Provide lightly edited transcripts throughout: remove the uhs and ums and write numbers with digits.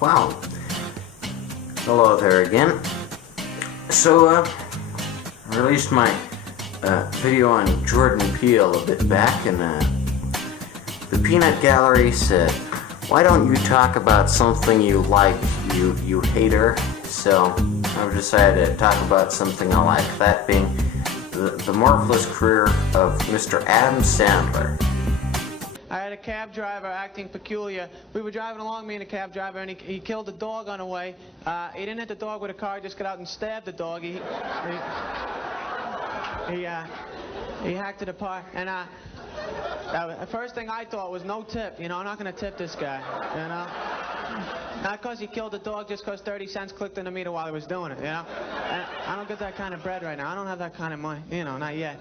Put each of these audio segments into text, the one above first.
Wow. Hello there again. So, I released my video on Jordan Peele a bit back, and the Peanut Gallery said, "Why don't you talk about something you like, you hater?" So I've decided to talk about something I like, that being the marvelous career of Mr. Adam Sandler. I had a cab driver acting peculiar. We were driving along, me and the cab driver, and he killed the dog on the way. He didn't hit the dog with a car, he just got out and stabbed the dog. He hacked it apart, and the first thing I thought was no tip. I'm not going to tip this guy, Not because he killed the dog, just because 30 cents clicked in the meter while he was doing it, And I don't get that kind of bread right now. I don't have that kind of money, not yet.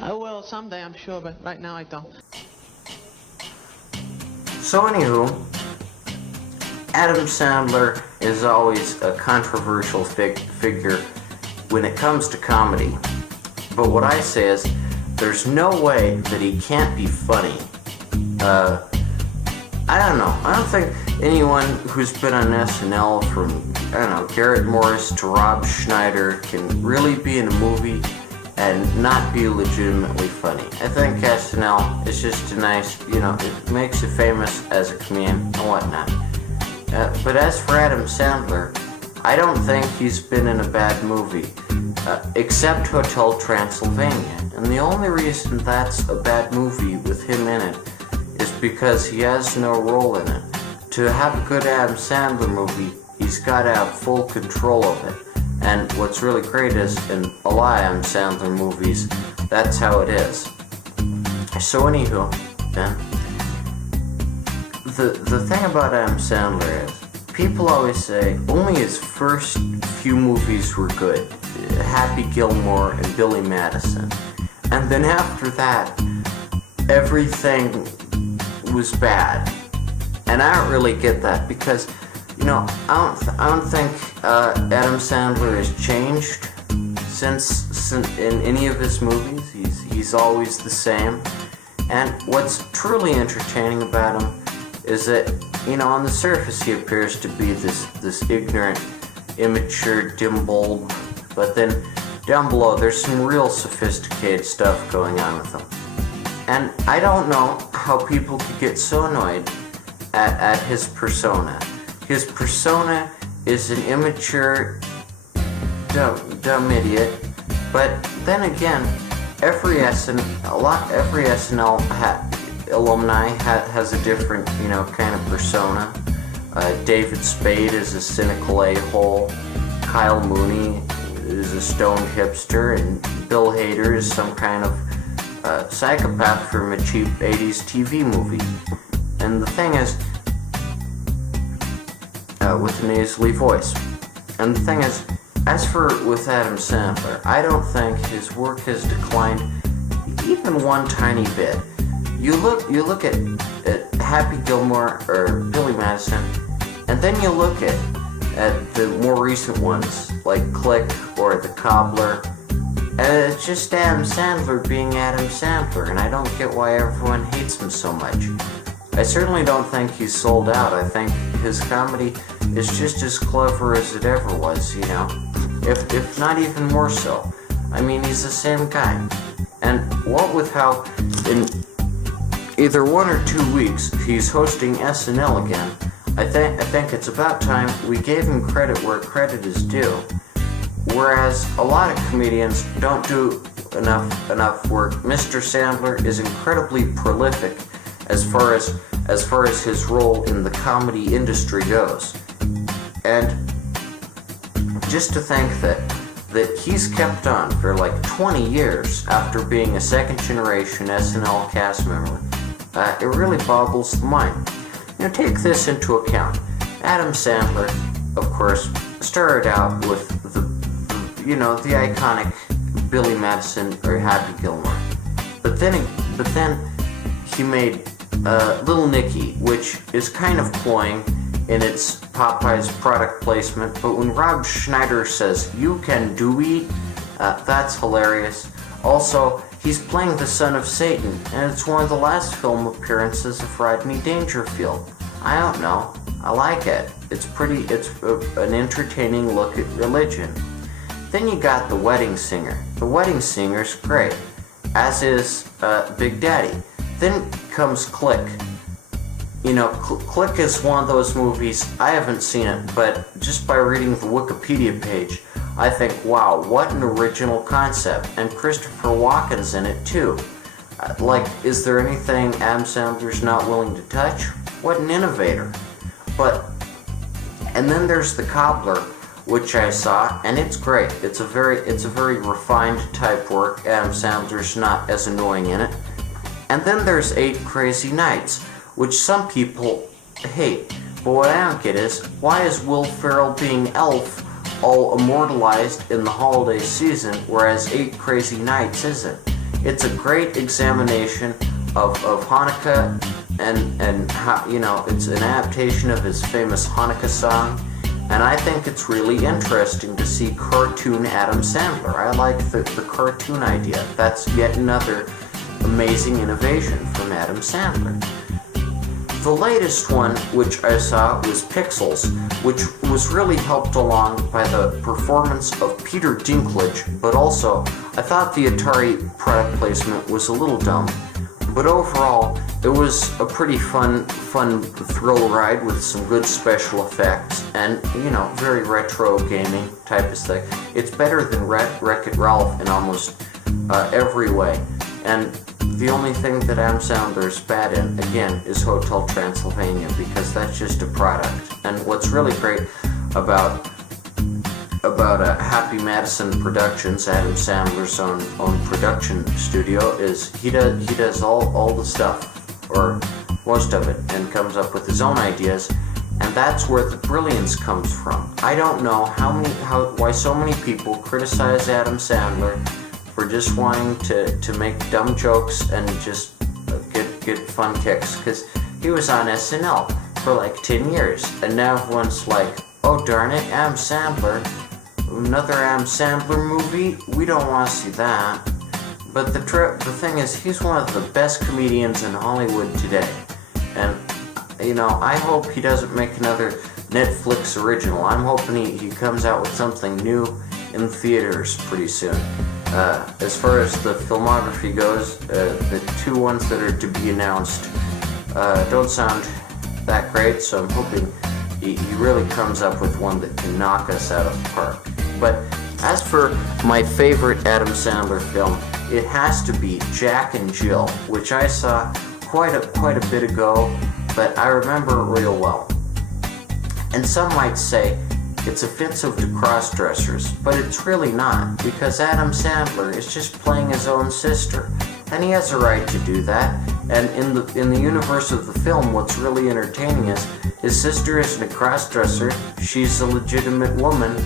I will someday, I'm sure, but right now I don't. So anywho, Adam Sandler is always a controversial figure when it comes to comedy. But what I say is, there's no way that he can't be funny. I don't know. I don't think anyone who's been on SNL from, Garrett Morris to Rob Schneider can really be in a movie and not be legitimately funny. I think SNL is just a nice, it makes you famous as a comedian and whatnot. But as for Adam Sandler, I don't think he's been in a bad movie, except Hotel Transylvania. And the only reason that's a bad movie with him in it is because he has no role in it. To have a good Adam Sandler movie, he's got to have full control of it. And what's really great is, in a lot of Adam Sandler movies, that's how it is. So anywho, then, the thing about Adam Sandler is, people always say only his first few movies were good. Happy Gilmore and Billy Madison. And then after that, everything was bad. And I don't really get that, because I don't think Adam Sandler has changed since in any of his movies. He's always the same. And what's truly entertaining about him is that, on the surface he appears to be this ignorant, immature, dim bulb, but then down below there's some real sophisticated stuff going on with him. And I don't know how people could get so annoyed at his persona. His persona is an immature, dumb idiot. But then again, every SNL alumni has a different, kind of persona. David Spade is a cynical a-hole. Kyle Mooney is a stoned hipster, and Bill Hader is some kind of psychopath from a cheap 80s TV movie. And the thing is, with a nasally voice. And the thing is, as for with Adam Sandler, I don't think his work has declined even one tiny bit. You look at Happy Gilmore or Billy Madison, and then you look at the more recent ones like Click or The Cobbler, and it's just Adam Sandler being Adam Sandler, and I don't get why everyone hates him so much. I certainly don't think he's sold out. I think his comedy is just as clever as it ever was, if not even more so. I mean, he's the same guy. And what with how in either 1 or 2 weeks he's hosting SNL again, I think it's about time we gave him credit where credit is due. Whereas a lot of comedians don't do enough work, Mr. Sandler is incredibly prolific as far as his role in the comedy industry goes. And just to think that he's kept on for like 20 years after being a second generation SNL cast member, it really boggles the mind. Take this into account. Adam Sandler, of course, started out with the iconic Billy Madison or Happy Gilmore. But then he made Little Nicky, which is kind of cloying in its Popeye's product placement, but when Rob Schneider says, "You can do it," that's hilarious. Also, he's playing the son of Satan, and it's one of the last film appearances of Rodney Dangerfield. I don't know. I like it. It's an entertaining look at religion. Then you got The Wedding Singer. The Wedding Singer's great, as is Big Daddy. Then comes Click. Click is one of those movies, I haven't seen it, but just by reading the Wikipedia page, I think, wow, what an original concept. And Christopher Walken's in it too. Is there anything Adam Sandler's not willing to touch? What an innovator. And then there's The Cobbler, which I saw, and it's great. It's a very refined type work. Adam Sandler's not as annoying in it. And then there's 8 Crazy Nights, which some people hate. But what I don't get is, why is Will Ferrell being Elf all immortalized in the holiday season, whereas 8 Crazy Nights isn't? It's a great examination of Hanukkah, and how, it's an adaptation of his famous Hanukkah song, and I think it's really interesting to see cartoon Adam Sandler. I like the cartoon idea. That's yet another amazing innovation from Adam Sandler. The latest one, which I saw, was Pixels, which was really helped along by the performance of Peter Dinklage, but also, I thought the Atari product placement was a little dumb. But overall, it was a pretty fun thrill ride with some good special effects and, very retro gaming type of thing. It's better than Wreck-It Ralph in almost every way. And the only thing that Adam Sandler's bad in, again, is Hotel Transylvania, because that's just a product. And what's really great about Happy Madison Productions, Adam Sandler's own production studio, is he does all the stuff, or most of it, and comes up with his own ideas, and that's where the brilliance comes from. I don't know why so many people criticize Adam Sandler for just wanting to make dumb jokes and just get fun kicks, because he was on SNL for like 10 years, and now everyone's like, oh darn it, Adam Sandler, another Adam Sandler movie? We don't want to see that. But the thing is, he's one of the best comedians in Hollywood today, and I hope he doesn't make another Netflix original. I'm hoping he comes out with something new in theaters pretty soon. As far as the filmography goes, the 2 ones that are to be announced don't sound that great, so I'm hoping he really comes up with one that can knock us out of the park. But as for my favorite Adam Sandler film, it has to be Jack and Jill, which I saw quite a bit ago, but I remember it real well. And some might say it's offensive to cross-dressers, but it's really not, because Adam Sandler is just playing his own sister, and he has a right to do that. And in the universe of the film, what's really entertaining is his sister isn't a cross-dresser; she's a legitimate woman.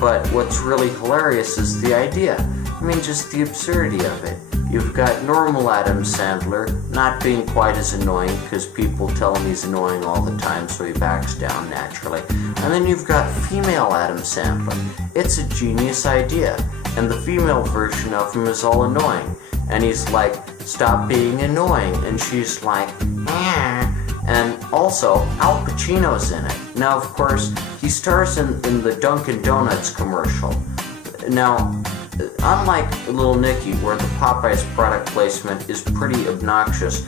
But what's really hilarious is the idea. I mean, just the absurdity of it. You've got normal Adam Sandler not being quite as annoying, because people tell him he's annoying all the time, so he backs down naturally. And then you've got female Adam Sandler. It's a genius idea, and the female version of him is all annoying. And he's like, stop being annoying, and she's like, eh. And also, Al Pacino's in it. Now, of course, he stars in the Dunkin' Donuts commercial. Now, unlike Little Nicky, where the Popeyes product placement is pretty obnoxious,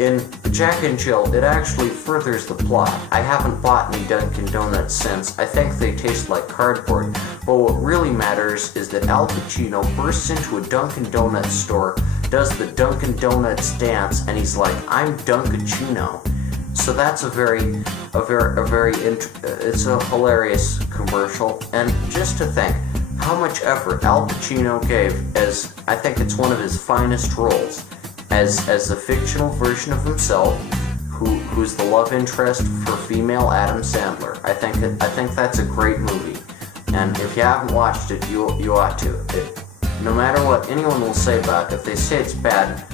in Jack and Jill, it actually furthers the plot. I haven't bought any Dunkin' Donuts since. I think they taste like cardboard. But what really matters is that Al Pacino bursts into a Dunkin' Donuts store, does the Dunkin' Donuts dance, and he's like, I'm Dunkachino. So that's it's a hilarious commercial. And just to think how much effort Al Pacino gave, as I think it's one of his finest roles, as a fictional version of himself, who's the love interest for female Adam Sandler. I think that's a great movie, and if you haven't watched it, you ought to. No matter what anyone will say about it, if they say it's bad,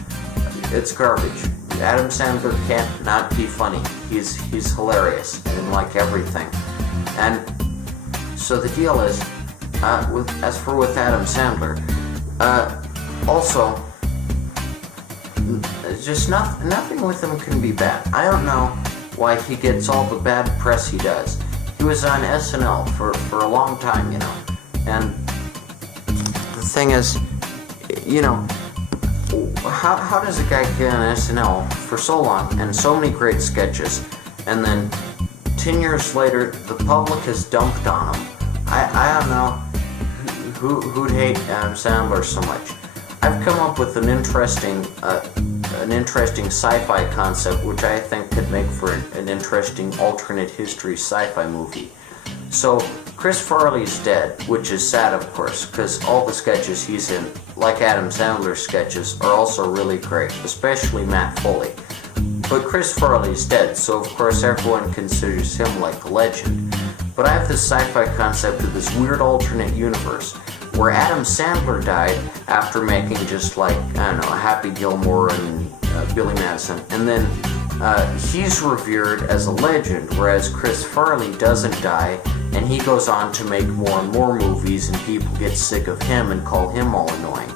it's garbage. Adam Sandler can't not be funny. He's hilarious in like everything. And so the deal is, with Adam Sandler, also, just nothing with him can be bad. I don't know why he gets all the bad press he does. He was on SNL for a long time, and the thing is, how does a guy get on SNL for so long and so many great sketches, and then 10 years later the public has dumped on him? I don't know who'd hate Adam Sandler so much. I've come up with an interesting sci-fi concept, which I think could make for an interesting alternate history sci-fi movie. So Chris Farley's dead, which is sad, of course, because all the sketches he's in, like Adam Sandler's sketches, are also really great, especially Matt Foley. But Chris Farley's dead, so of course everyone considers him like a legend. But I have this sci-fi concept of this weird alternate universe where Adam Sandler died after making just like, I don't know, Happy Gilmore and Billy Madison, and then he's revered as a legend, whereas Chris Farley doesn't die, and he goes on to make more and more movies, and people get sick of him and call him all annoying.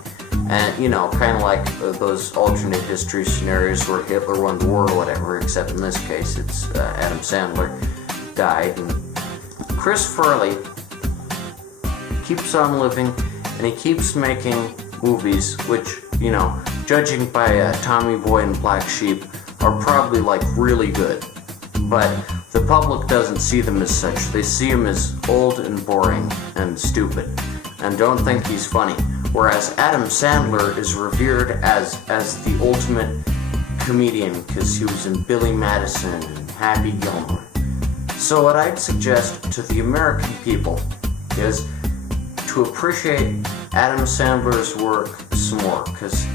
And, kind of like those alternate history scenarios where Hitler won the war or whatever, except in this case it's Adam Sandler died, and Chris Farley keeps on living, and he keeps making movies which, judging by Tommy Boy and Black Sheep, are probably like really good. But the public doesn't see them as such. They see him as old and boring and stupid, and don't think he's funny. Whereas Adam Sandler is revered as the ultimate comedian because he was in Billy Madison and Happy Gilmore. So what I'd suggest to the American people is to appreciate Adam Sandler's work some more, because,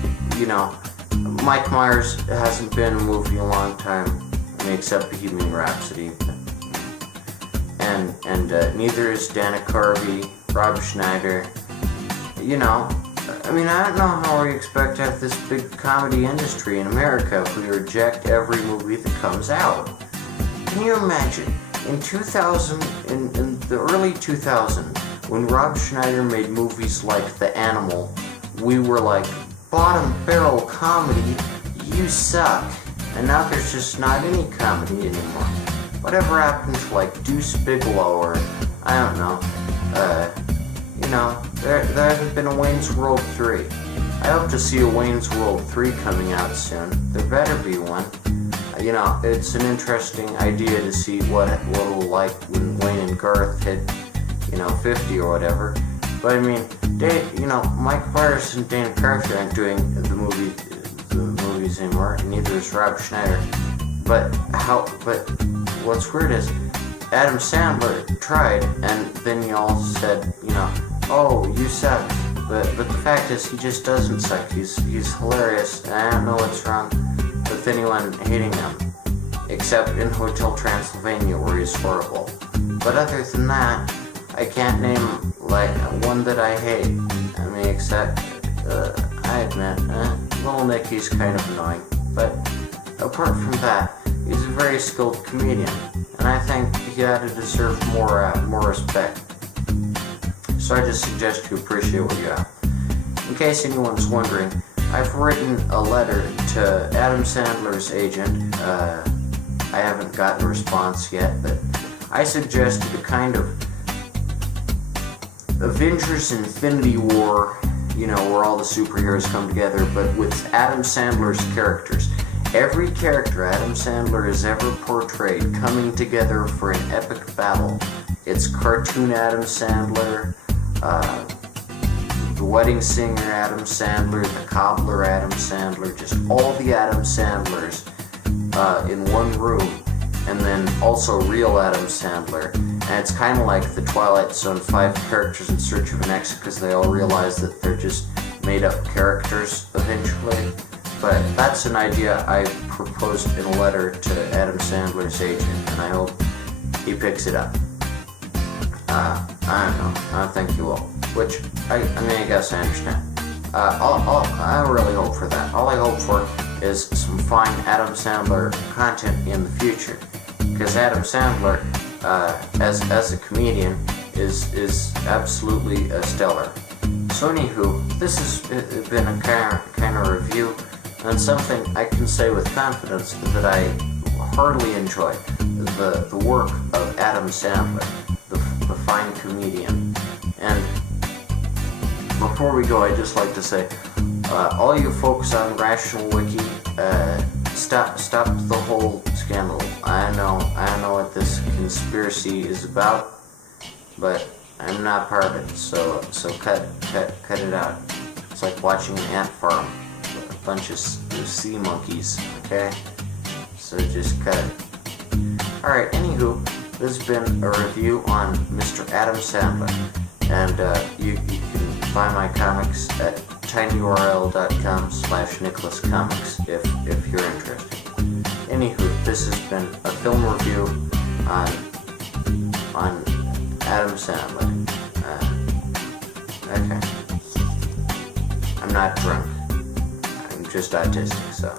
Mike Myers hasn't been in a movie in a long time, except Bohemian Rhapsody, and neither is Dana Carvey, Rob Schneider. I don't know how we expect to have this big comedy industry in America if we reject every movie that comes out. Can you imagine, in the early 2000s, when Rob Schneider made movies like The Animal, we were like, bottom barrel comedy, you suck. And now there's just not any comedy anymore. Whatever happened to like Deuce Bigelow or, I don't know, there hasn't been a Wayne's World 3. I hope to see a Wayne's World 3 coming out soon. There better be one. It's an interesting idea to see what it'll like when Wayne and Garth hit 50 or whatever. But I mean, Mike Myers and Dana Carvey aren't doing the movies anymore, and neither is Rob Schneider. But what's weird is Adam Sandler tried, and then y'all said, oh, you suck. But the fact is, he just doesn't suck. He's hilarious, and I don't know what's wrong with anyone hating him, except in Hotel Transylvania, where he's horrible. But other than that, I can't name, like, one that I hate. I mean, except, I admit, Little Nicky's kind of annoying. But apart from that, he's a very skilled comedian, and I think he ought to deserve more respect. So I just suggest you appreciate what you have. In case anyone's wondering, I've written a letter to Adam Sandler's agent. I haven't gotten a response yet, but I suggested a kind of Avengers Infinity War, where all the superheroes come together, but with Adam Sandler's characters. Every character Adam Sandler has ever portrayed coming together for an epic battle. It's cartoon Adam Sandler, the wedding singer Adam Sandler, the cobbler Adam Sandler, just all the Adam Sandlers in one room, and then also real Adam Sandler. And it's kind of like the Twilight Zone 5 characters in search of an X, because they all realize that they're just made up characters eventually. But that's an idea I proposed in a letter to Adam Sandler's agent, and I hope he picks it up. I don't know. I don't think he will. Which, I guess I understand. I really hope for that. All I hope for is some fine Adam Sandler content in the future. Because Adam Sandler, as a comedian, is absolutely stellar. So anywho, this has been a kind of review on something I can say with confidence that I heartily enjoy the work of Adam Sandler, the fine comedian. And before we go, I'd just like to say, all you folks on Rational Wiki, stop the whole scandal. I know what this conspiracy is about, but I'm not part of it, so cut it out. It's like watching an ant farm, a bunch of sea monkeys, okay? So just cut it. Alright, anywho, this has been a review on Mr. Adam Sandler, and you can buy my comics at tinyurl.com/NicholasComics if you're interested. Anywho, this has been a film review on Adam Sandler. Okay. I'm not drunk. I'm just autistic, so.